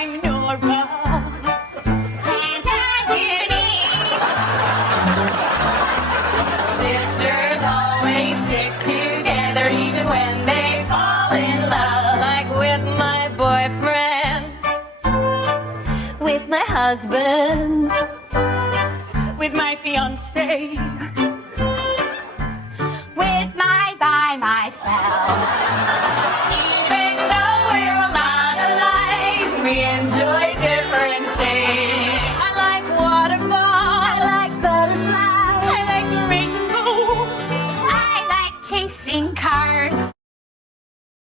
I'm Nora. Sisters always stick together even when they fall in love. Like with my boyfriend, with my husband, With my fiancé, with my by myself.